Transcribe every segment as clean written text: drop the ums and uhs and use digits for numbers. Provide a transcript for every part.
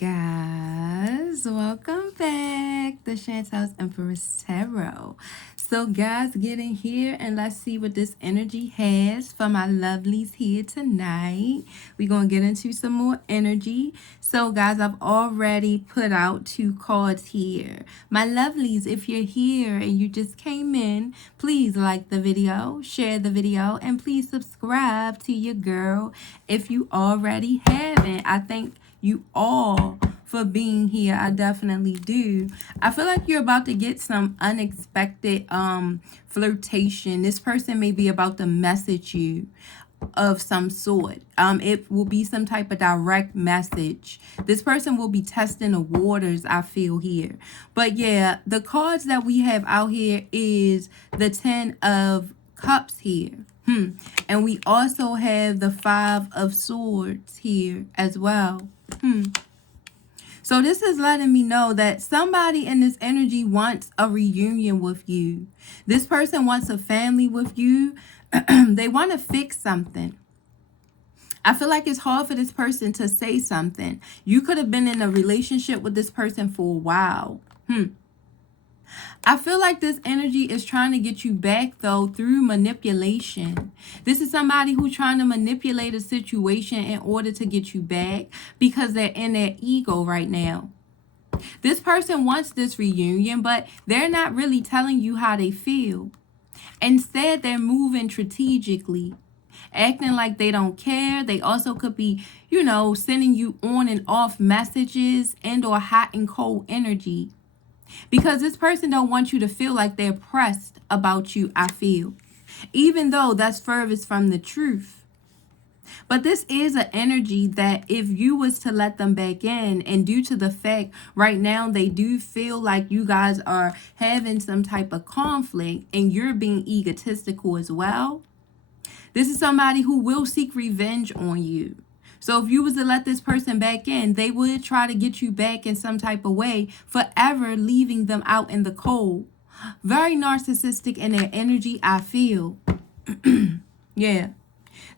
Guys, welcome back to Chantel's Empress Tarot. So guys, get in here and let's see what this energy has for my lovelies here tonight. We're going to get into some more energy. So guys, I've already put out 2 cards here. My lovelies, if you're here and you just came in, please like the video, share the video, and please subscribe to your girl if you already haven't. I think you all for being here. I definitely do. I feel like you're about to get some unexpected flirtation. This person may be about to message you of some sort. It will be some type of direct message. This person will be testing the waters, I feel here. But yeah, the cards that we have out here is the 10 of Cups here. And we also have the 5 of Swords here as well. So this is letting me know that somebody in this energy wants a reunion with you. This person wants a family with you. They want to fix something. I feel like it's hard for this person to say something. You could have been in a relationship with this person for a while. I feel like this energy is trying to get you back, though, through manipulation. This is somebody who's trying to manipulate a situation in order to get you back because they're in their ego right now. This person wants this reunion, but they're not really telling you how they feel. Instead, they're moving strategically, acting like they don't care. They also could be, sending you on and off messages and or hot and cold energy. Because this person don't want you to feel like they're pressed about you, I feel. Even though that's furthest from the truth. But this is an energy that if you was to let them back in, and due to the fact right now they do feel like you guys are having some type of conflict and you're being egotistical as well. This is somebody who will seek revenge on you. So if you was to let this person back in, they would try to get you back in some type of way, forever leaving them out in the cold. Very narcissistic in their energy, I feel. Yeah.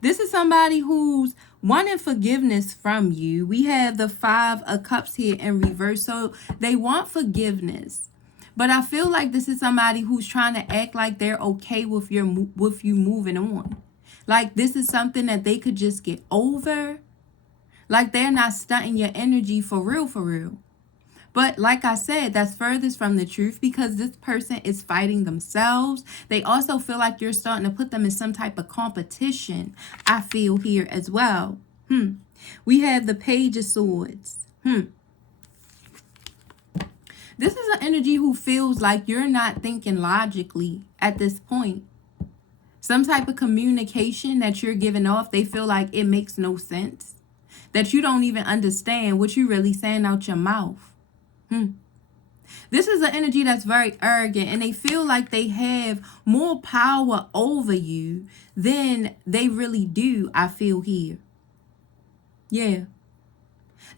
This is somebody who's wanting forgiveness from you. We have the 5 of Cups here in reverse. So they want forgiveness. But I feel like this is somebody who's trying to act like they're okay with you moving on. Like this is something that they could just get over. Like they're not stunting your energy for real, for real. But like I said, that's furthest from the truth because this person is fighting themselves. They also feel like you're starting to put them in some type of competition, I feel here as well. We have the Page of Swords. This is an energy who feels like you're not thinking logically at this point. Some type of communication that you're giving off, they feel like it makes no sense. That you don't even understand what you're really saying out your mouth. This is an energy that's very arrogant and they feel like they have more power over you than they really do, I feel here. Yeah.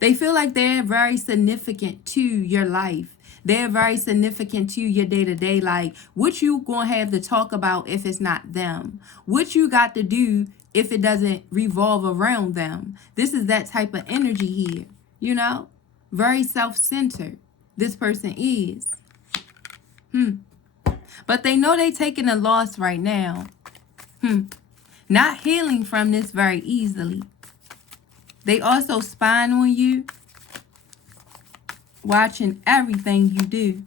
They feel like they're very significant to your life. They're very significant to your day-to-day. Like, what you gonna have to talk about if it's not them? What you got to do if it doesn't revolve around them? This is that type of energy here, Very self-centered. This person is. But they know they taking a loss right now. Not healing from this very easily. They also spying on you, watching everything you do.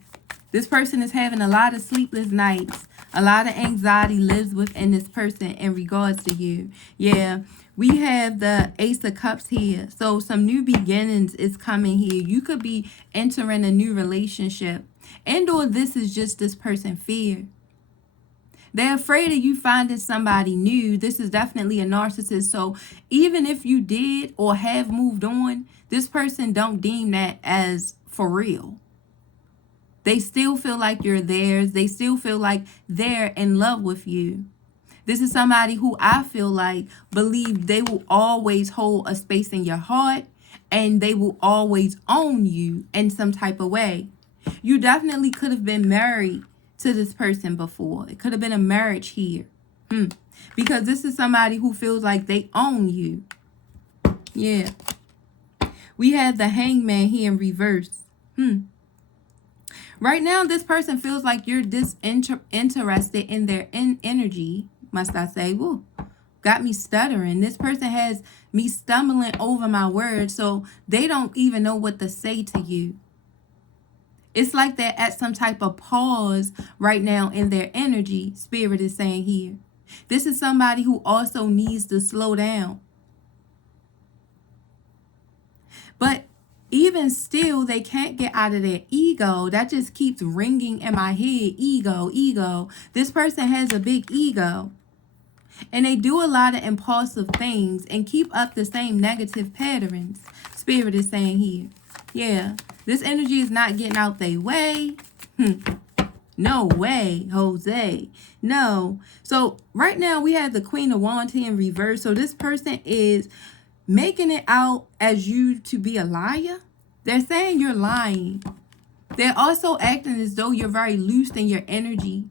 This person is having a lot of sleepless nights. A lot of anxiety lives within this person in regards to you. Yeah, we have the Ace of Cups here. So some new beginnings is coming here. You could be entering a new relationship. And or this is just this person fear. They're afraid of you finding somebody new. This is definitely a narcissist. So even if you did or have moved on, this person don't deem that as for real. They still feel like you're theirs. They still feel like they're in love with you. This is somebody who I feel like believe they will always hold a space in your heart and they will always own you in some type of way. You definitely could have been married to this person before. It could have been a marriage here. Because this is somebody who feels like they own you. Yeah. We have the Hangman here in reverse. Right now, this person feels like you're disinterested in their energy, must I say. Woo. Got me stuttering. This person has me stumbling over my words, so they don't even know what to say to you. It's like they're at some type of pause right now in their energy, Spirit is saying here. This is somebody who also needs to slow down. But even still, they can't get out of their ego. That just keeps ringing in my head. Ego, ego. This person has a big ego. And they do a lot of impulsive things and keep up the same negative patterns, Spirit is saying here. Yeah, this energy is not getting out their way. No way, Jose. No. So right now we have the Queen of Wands here in reverse. So this person is making it out as you to be a liar. They're saying you're lying. They're also acting as though you're very loose in your energy.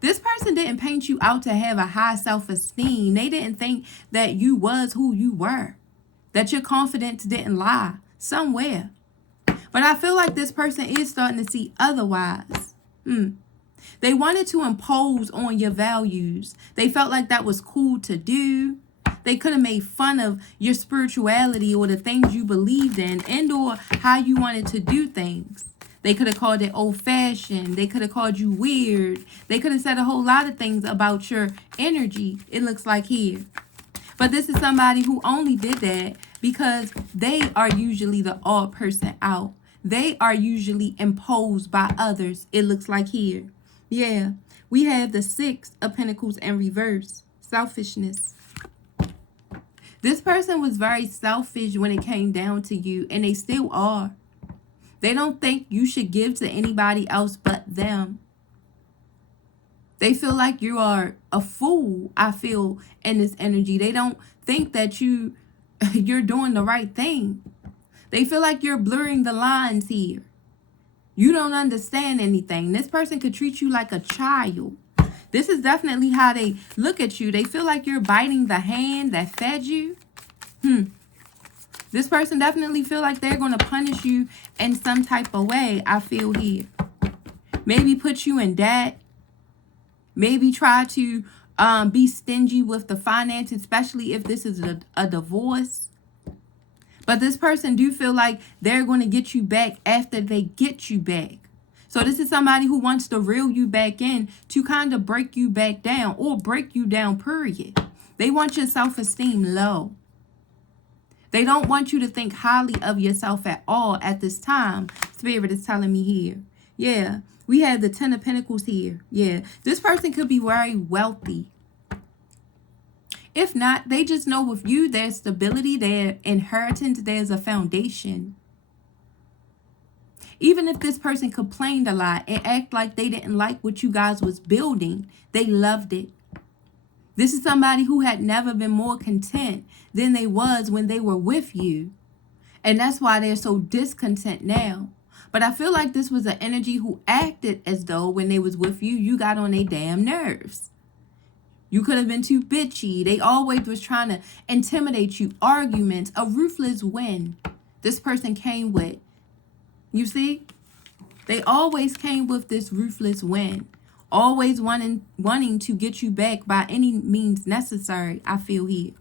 This person didn't paint you out to have a high self-esteem. They didn't think that you was who you were, that your confidence didn't lie somewhere. But I feel like this person is starting to see otherwise. They wanted to impose on your values. They felt like that was cool to do. They could have made fun of your spirituality or the things you believed in and or how you wanted to do things. They could have called it old-fashioned. They could have called you weird. They could have said a whole lot of things about your energy, it looks like here. But this is somebody who only did that because they are usually the odd person out. They are usually imposed by others, it looks like here. Yeah, we have the Six of Pentacles in reverse. Selfishness. This person was very selfish when it came down to you, and they still are. They don't think you should give to anybody else but them. They feel like you are a fool, I feel, in this energy. They don't think that you're doing the right thing. They feel like you're blurring the lines here. You don't understand anything. This person could treat you like a child. This is definitely how they look at you. They feel like you're biting the hand that fed you. This person definitely feel like they're going to punish you in some type of way, I feel here. Maybe put you in debt. Maybe try to be stingy with the finances, especially if this is a divorce. But this person do feel like they're going to get you back after they get you back. So this is somebody who wants to reel you back in to kind of break you back down or break you down, period. They want your self-esteem low. They don't want you to think highly of yourself at all at this time. Spirit is telling me here. Yeah, we have the Ten of Pentacles here. Yeah, this person could be very wealthy. If not, they just know with you, there's stability, their inheritance, there's a foundation. Even if this person complained a lot and act like they didn't like what you guys was building, they loved it. This is somebody who had never been more content than they was when they were with you. And that's why they're so discontent now. But I feel like this was an energy who acted as though when they was with you, you got on their damn nerves. You could have been too bitchy. They always was trying to intimidate you. Arguments, a ruthless win. This person came with. You see? They always came with this ruthless win. Always wanting to get you back by any means necessary, I feel here.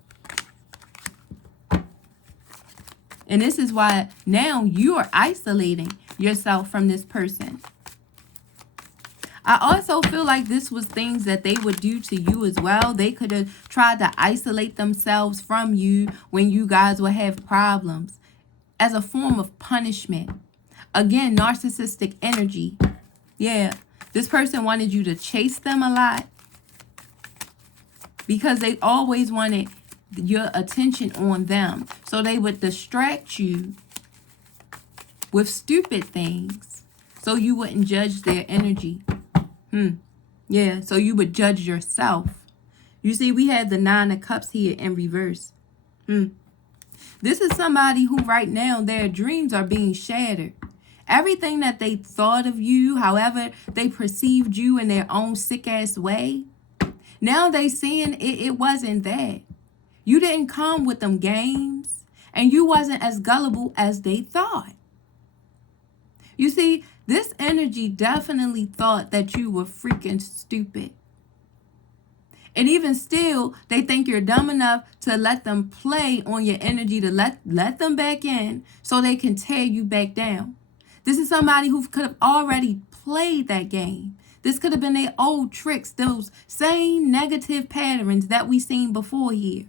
And this is why now you are isolating yourself from this person. I also feel like this was things that they would do to you as well. They could have tried to isolate themselves from you when you guys would have problems as a form of punishment. Again, narcissistic energy. Yeah, this person wanted you to chase them a lot because they always wanted your attention on them. So they would distract you with stupid things so you wouldn't judge their energy. Yeah, so you would judge yourself. You see, we had the Nine of Cups here in reverse. This is somebody who right now their dreams are being shattered. Everything that they thought of you, however they perceived you in their own sick-ass way, now they seeing it wasn't that. You didn't come with them games. and you wasn't as gullible as they thought. You see, this energy definitely thought that you were freaking stupid. And even still, they think you're dumb enough to let them play on your energy, to let them back in so they can tear you back down. This is somebody who could have already played that game. This could have been their old tricks, those same negative patterns that we seen before here.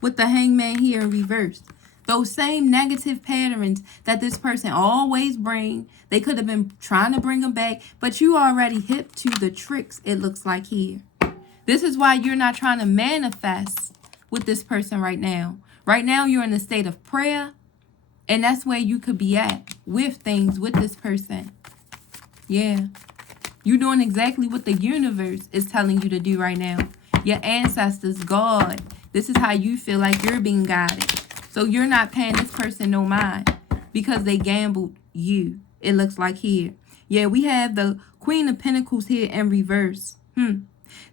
With the hangman here in reverse. Those same negative patterns that this person always bring. They could have been trying to bring them back, but you already hip to the tricks, it looks like here. This is why you're not trying to manifest with this person right now. Right now, you're in a state of prayer, and that's where you could be at with things with this person. Yeah. You're doing exactly what the universe is telling you to do right now. Your ancestors, God, this is how you feel like you're being guided. So you're not paying this person no mind because they gambled you, it looks like here. Yeah, we have the Queen of Pentacles here in reverse.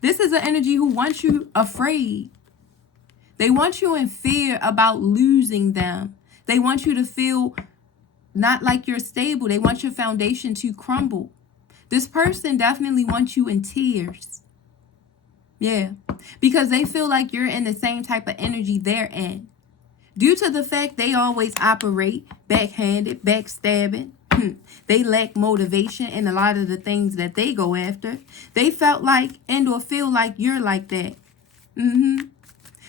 This is an energy who wants you afraid. They want you in fear about losing them. They want you to feel not like you're stable. They want your foundation to crumble. This person definitely wants you in tears. Yeah, because they feel like you're in the same type of energy they're in. Due to the fact they always operate backhanded, backstabbing, they lack motivation in a lot of the things that they go after. They felt like and or feel like you're like that.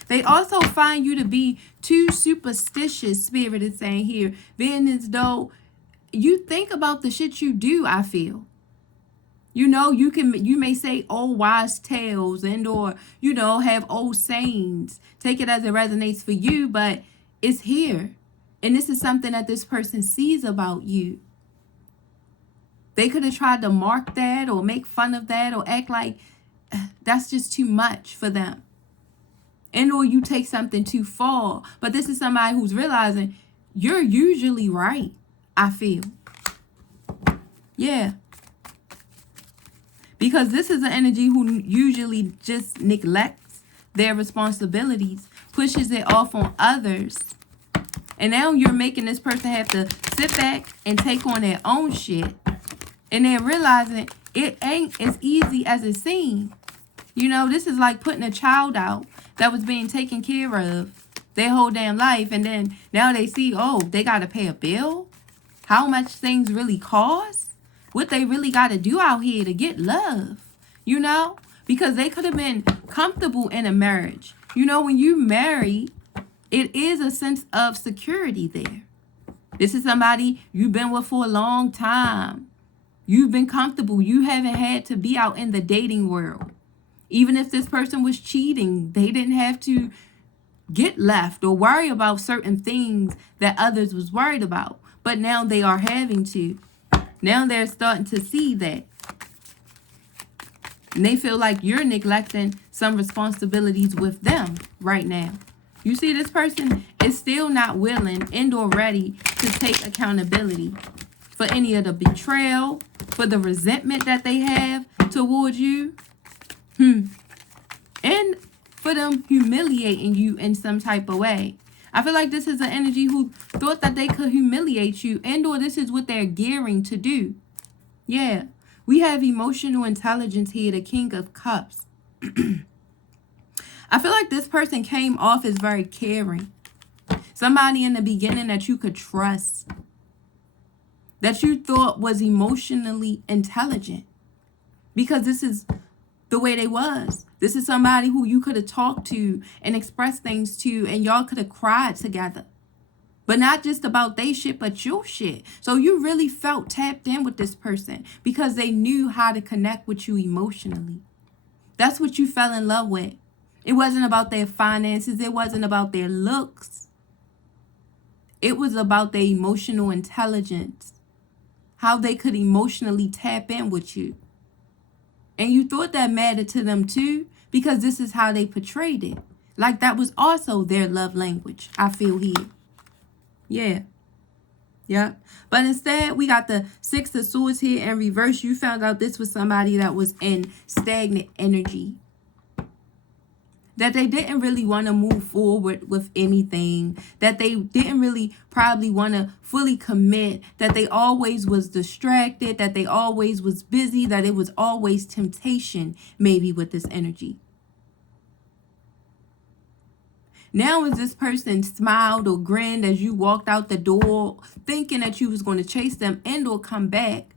They also find you to be too superstitious, Spirit is saying here, being as though you think about the shit you do, I feel. You know, you may say old wise tales and or, have old sayings. Take it as it resonates for you, but it's here. And this is something that this person sees about you. They could have tried to mark that or make fun of that or act like that's just too much for them. And or you take something too far. But this is somebody who's realizing you're usually right, I feel. Yeah. Because this is an energy who usually just neglects their responsibilities, pushes it off on others. And now you're making this person have to sit back and take on their own shit. And they're realizing it ain't as easy as it seems. This is like putting a child out that was being taken care of their whole damn life. And then now they see, oh, they got to pay a bill? How much things really cost? What they really got to do out here to get love, because they could have been comfortable in a marriage. When you marry, it is a sense of security there. This is somebody you've been with for a long time. You've been comfortable. You haven't had to be out in the dating world. Even if this person was cheating, they didn't have to get left or worry about certain things that others was worried about. But now they are having to. Now they're starting to see that. And they feel like you're neglecting some responsibilities with them right now. You see, this person is still not willing and or ready to take accountability for any of the betrayal, for the resentment that they have towards you. And for them humiliating you in some type of way. I feel like this is an energy who thought that they could humiliate you and or this is what they're gearing to do. Yeah. We have emotional intelligence here, the King of Cups. I feel like this person came off as very caring. Somebody in the beginning that you could trust. That you thought was emotionally intelligent. Because this is the way they was. This is somebody who you could have talked to and expressed things to and y'all could have cried together. But not just about they shit, but your shit. So you really felt tapped in with this person because they knew how to connect with you emotionally. That's what you fell in love with. It wasn't about their finances. It wasn't about their looks. It was about their emotional intelligence. How they could emotionally tap in with you. And you thought that mattered to them too, because this is how they portrayed it. Like that was also their love language, I feel here. Yeah. Yeah. But instead, we got the Six of Swords here in reverse. You found out this was somebody that was in stagnant energy. that they didn't really want to move forward with anything, that they didn't really probably want to fully commit, that they always was distracted, that they always was busy, that it was always temptation, maybe with this energy. Now as this person smiled or grinned as you walked out the door, thinking that you was going to chase them and or come back,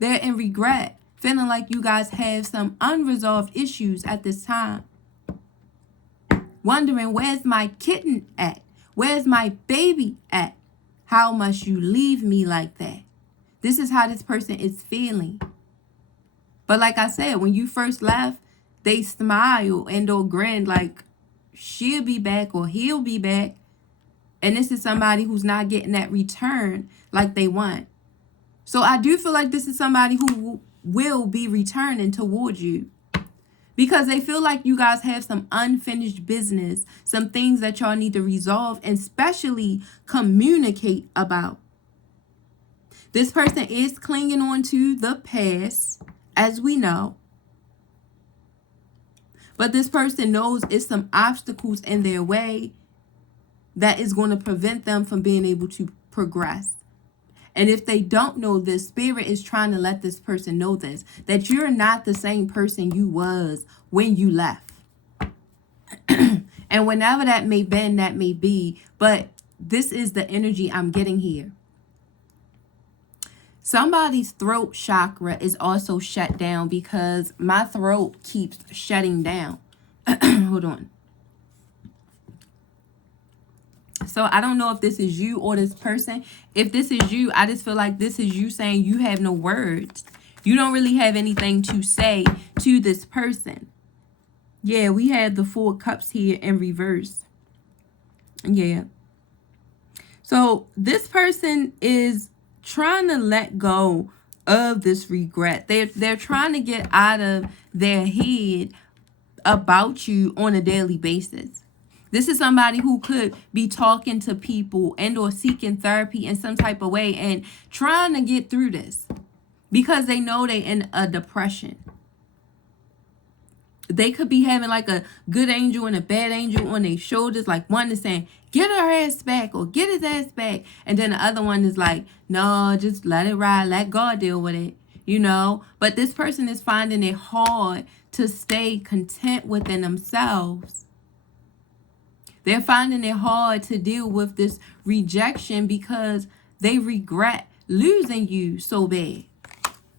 they're in regret, feeling like you guys have some unresolved issues at this time. Wondering, where's my kitten at? Where's my baby at? How must you leave me like that? This is how this person is feeling. But like I said, when you first left, they smile and or grin like she'll be back or he'll be back. And this is somebody who's not getting that return like they want. So I do feel like this is somebody who will be returning towards you, because they feel like you guys have some unfinished business, some things that y'all need to resolve and especially communicate about. This person is clinging on to the past, as we know. But this person knows it's some obstacles in their way that is going to prevent them from being able to progress. And if they don't know this, Spirit is trying to let this person know this, that you're not the same person you was when you left. And whenever that may been, that may be. But this is the energy I'm getting here. Somebody's throat chakra is also shut down because my throat keeps shutting down. Hold on. So I don't know if this is you or this person. If this is you, I just feel like this is you saying you have no words. You don't really have anything to say to this person. Yeah, we had the 4 cups here in reverse. Yeah. So this person is trying to let go of this regret. They're trying to get out of their head about you on a daily basis. This is somebody who could be talking to people and or seeking therapy in some type of way and trying to get through this because they know they're in a depression. They could be having like a good angel and a bad angel on their shoulders. Like one is saying, get her ass back or get his ass back. And then the other one is like, no, just let it ride. Let God deal with it, you know. But this person is finding it hard to stay content within themselves. They're finding it hard to deal with this rejection because they regret losing you so bad.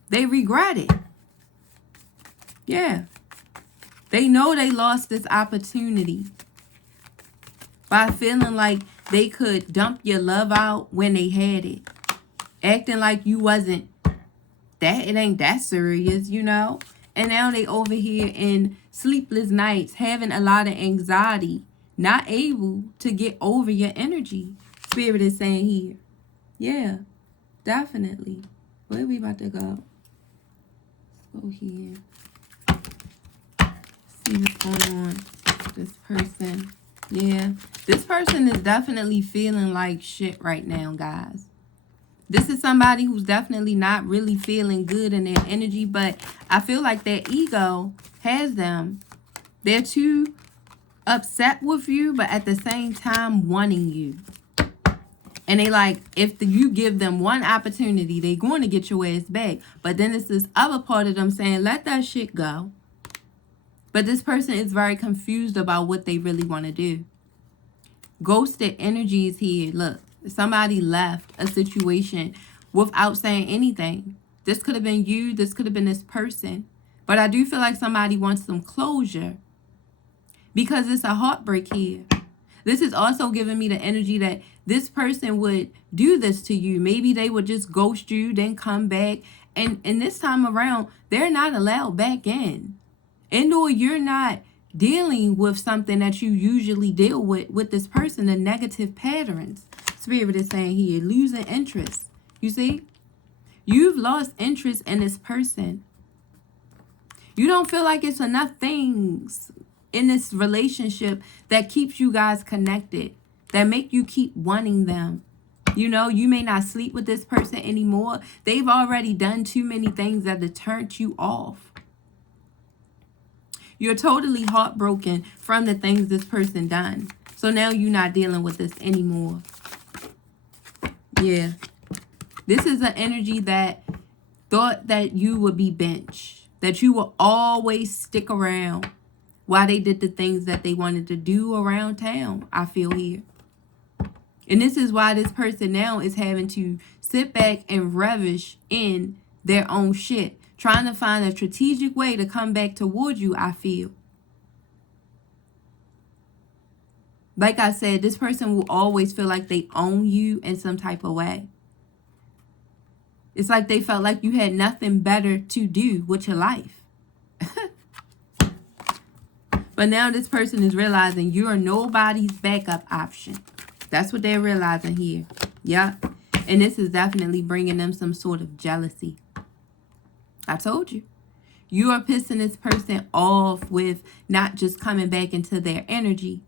They regret it. Yeah. They know they lost this opportunity by feeling like they could dump your love out when they had it. Acting like you wasn't that, it ain't that serious, you know. And now they over here in sleepless nights, having a lot of anxiety, not able to get over your energy. Spirit is saying here. Yeah, definitely. Where are we about to go? Let's go here. See what's going on with this person. Yeah, this person is definitely feeling like shit right now, guys. This is somebody who's definitely not really feeling good in their energy, but I feel like their ego has them. They're too upset with you, but at the same time wanting you. And they like, if you give them one opportunity, they're going to get your ass back. But then it's this other part of them saying, let that shit go. But this person is very confused about what they really want to do. Ghosted energy is here. Look, somebody left a situation without saying anything. This could have been you. This could have been this person. But I do feel like somebody wants some closure because it's a heartbreak here. This is also giving me the energy that this person would do this to you. Maybe they would just ghost you, then come back. And this time around, they're not allowed back in. And or you're not dealing with something that you usually deal with this person, the negative patterns. Spirit is saying here, losing interest. You see? You've lost interest in this person. You don't feel like it's enough things in this relationship that keeps you guys connected, that make you keep wanting them. You know, you may not sleep with this person anymore. They've already done too many things that have turned you off. You're totally heartbroken from the things this person done. So now you're not dealing with this anymore. Yeah. This is an energy that thought that you would be benched, that you will always stick around while they did the things that they wanted to do around town, I feel here. And this is why this person now is having to sit back and relish in their own shit, trying to find a strategic way to come back towards you, I feel. Like I said, this person will always feel like they own you in some type of way. It's like they felt like you had nothing better to do with your life. But now this person is realizing you are nobody's backup option. That's what they're realizing here. Yeah. And this is definitely bringing them some sort of jealousy. I told you. You are pissing this person off with not just coming back into their energy.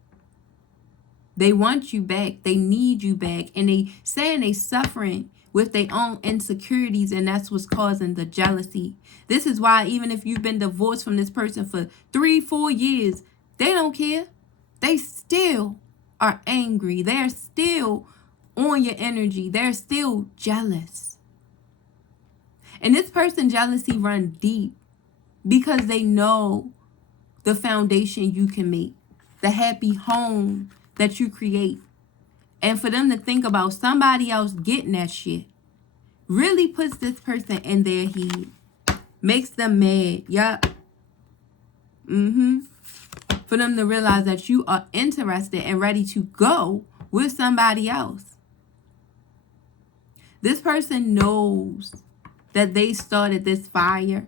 They want you back. They need you back. And they saying they suffering with their own insecurities, and that's what's causing the jealousy. This is why even if you've been divorced from this person for 3-4 years, they don't care. They still are angry. They're still on your energy. They're still jealous. And this person jealousy run deep because they know the foundation you can make, the happy home that you create. And for them to think about somebody else getting that shit really puts this person in their head. Makes them mad. Yup. For them to realize that you are interested and ready to go with somebody else. This person knows that they started this fire.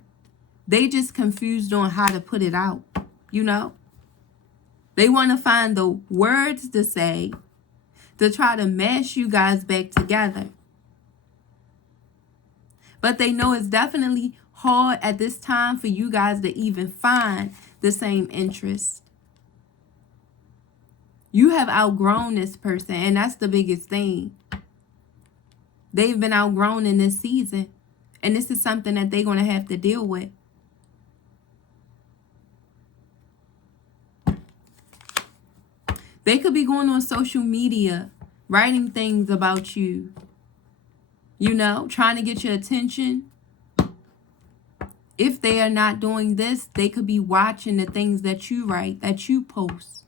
They just confused on how to put it out. You know? They want to find the words to say to try to mash you guys back together. But they know it's definitely hard at this time for you guys to even find the same interest. You have outgrown this person, and that's the biggest thing. They've been outgrown in this season, and this is something that they're going to have to deal with. They could be going on social media, writing things about you, you know, trying to get your attention. If they are not doing this, they could be watching the things that you write, that you post.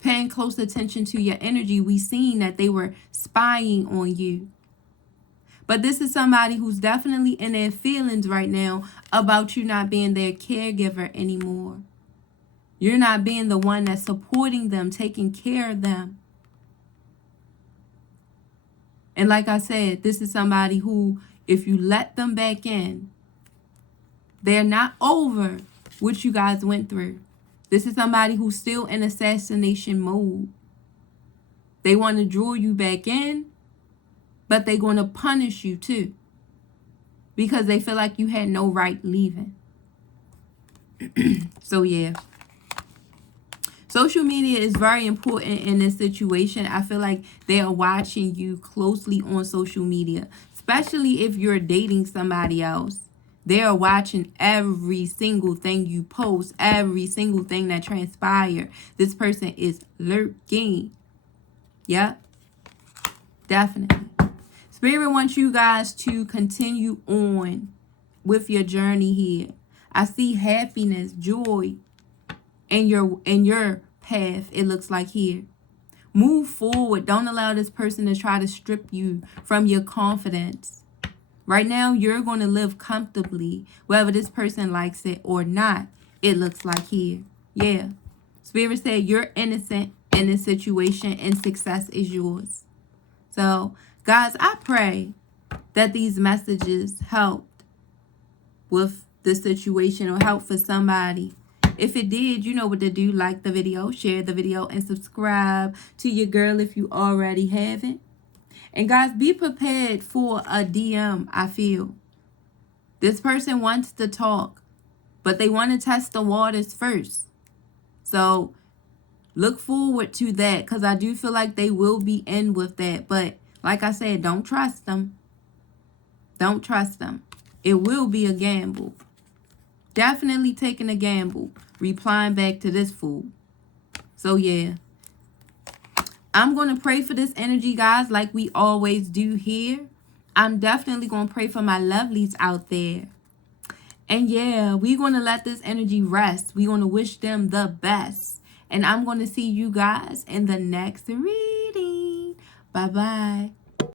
Paying close attention to your energy. We seen that they were spying on you. But this is somebody who's definitely in their feelings right now about you not being their caregiver anymore. You're not being the one that's supporting them, taking care of them. And like I said, this is somebody who, if you let them back in, they're not over what you guys went through. This is somebody who's still in assassination mode. They want to draw you back in, but they're going to punish you too, because they feel like you had no right leaving. So yeah. Social media is very important in this situation. I feel like they are watching you closely on social media, especially if you're dating somebody else. They are watching every single thing you post, every single thing that transpires. This person is lurking. Yep. Definitely. Spirit wants you guys to continue on with your journey here. I see happiness, joy in your path, it looks like here. Move forward. Don't allow this person to try to strip you from your confidence. Right now, you're going to live comfortably, whether this person likes it or not. It looks like here. Yeah. Spirit said you're innocent in this situation and success is yours. So, guys, I pray that these messages helped with the situation or help for somebody. If it did, you know what to do. Like the video, share the video, and subscribe to your girl if you already haven't. And guys, be prepared for a DM, I feel. This person wants to talk, but they want to test the waters first. So look forward to that, because I do feel like they will be in with that. But like I said, don't trust them. Don't trust them. It will be a gamble. definitely taking a gamble, replying back to this fool. So yeah, I'm going to pray for this energy, guys, like we always do here. I'm definitely going to pray for my lovelies out there. And yeah, we're going to let this energy rest. We're going to wish them the best. And I'm going to see you guys in the next reading. Bye-bye.